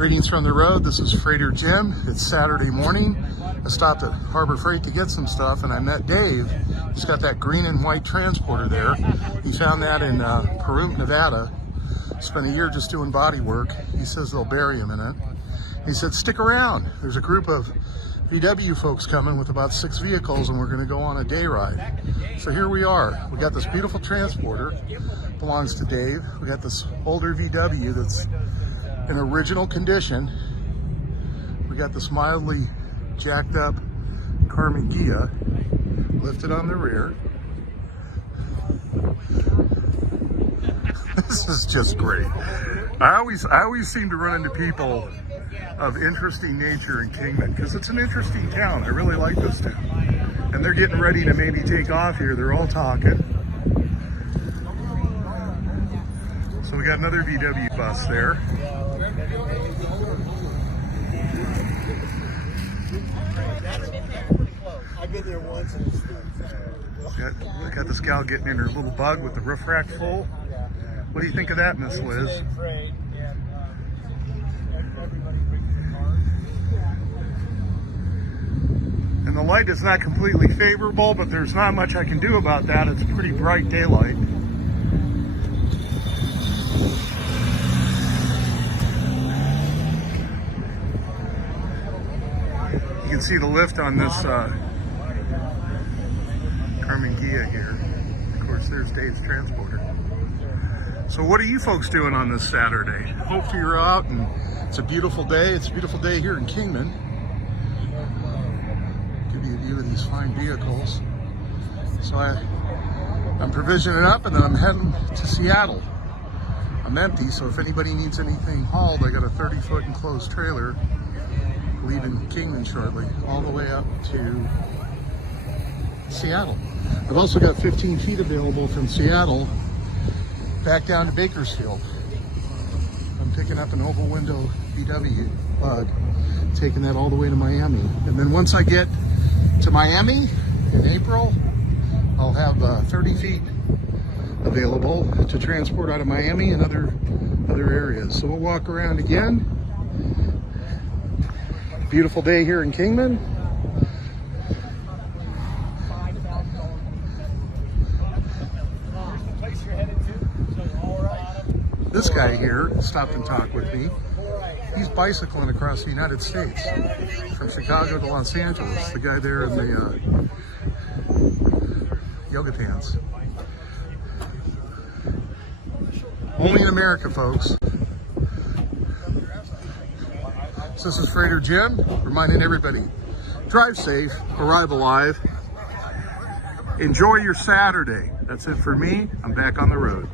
Greetings from the road. This is Freighter Jim. It's Saturday morning. I stopped at Harbor Freight to get some stuff, and I met Dave. He's got that green and white transporter there. He found that in Pahrump, Nevada. Spent a year just doing body work. He says they'll bury him in it. He said, stick around. There's a group of VW folks coming with about 6 vehicles, and we're going to go on a day ride. So here we are. We got this beautiful transporter. Belongs to Dave. We got this older VW that's in original condition. We got this mildly jacked up Kingman lifted on the rear. This is just great. I always seem to run into people of interesting nature in Kingman because it's an interesting town. I really like this town. And they're getting ready to maybe take off here. They're all talking. So we got another VW bus there. I've been there once. Got this gal getting in her little bug with the roof rack full. What do you think of that, Miss Liz? And the light is not completely favorable, but there's not much I can do about that. It's pretty bright daylight. You can see the lift on this Kingman here. Of course, there's Dave's transporter. So what are you folks doing on this Saturday? Hopefully you're out and it's a beautiful day. It's a beautiful day here in Kingman. Give you a view of these fine vehicles. So I'm provisioning up and then I'm heading to Seattle. I'm empty, so if anybody needs anything hauled, I got a 30-foot enclosed trailer leaving Kingman shortly, all the way up to Seattle. I've also got 15 feet available from Seattle back down to Bakersfield. I'm picking up an oval window VW bug, taking that all the way to Miami. And then once I get to Miami in April, I'll have 30 feet available to transport out of Miami and other areas. So we'll walk around again. Beautiful day here in Kingman. This guy here stopped and talked with me. He's bicycling across the United States from Chicago to Los Angeles. The guy there in the yoga pants. Only in America, folks. So this is Freighter Jim, reminding everybody, drive safe, arrive alive, enjoy your Saturday. That's it for me. I'm back on the road.